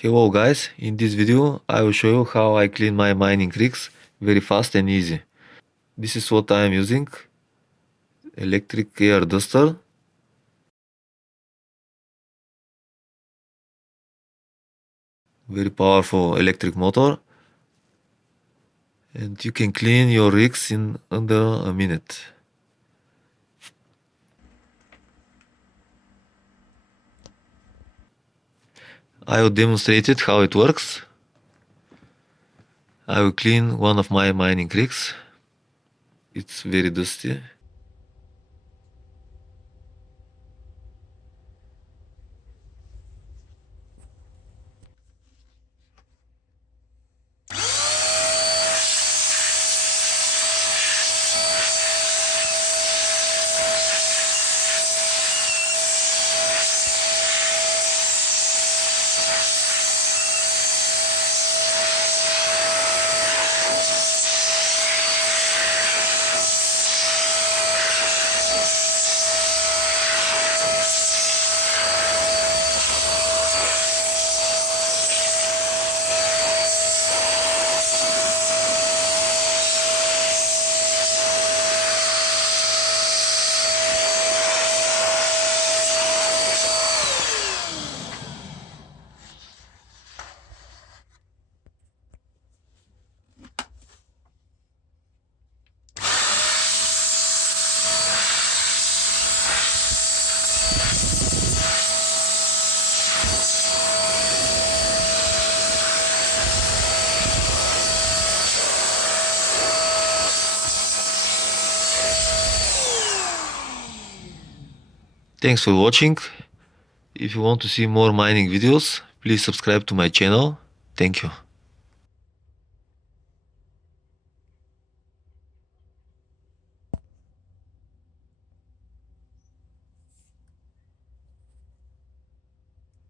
Hello guys, in this video I will show you how I clean my mining rigs very fast and easy. This is what I am using: electric air duster, very powerful electric motor, and you can clean your rigs in under a minute. I will demonstrate it how it works. I will clean one of my mining rigs. It's very dusty. Thanks for watching. If you want to see more mining videos, please subscribe to my channel. Thank you.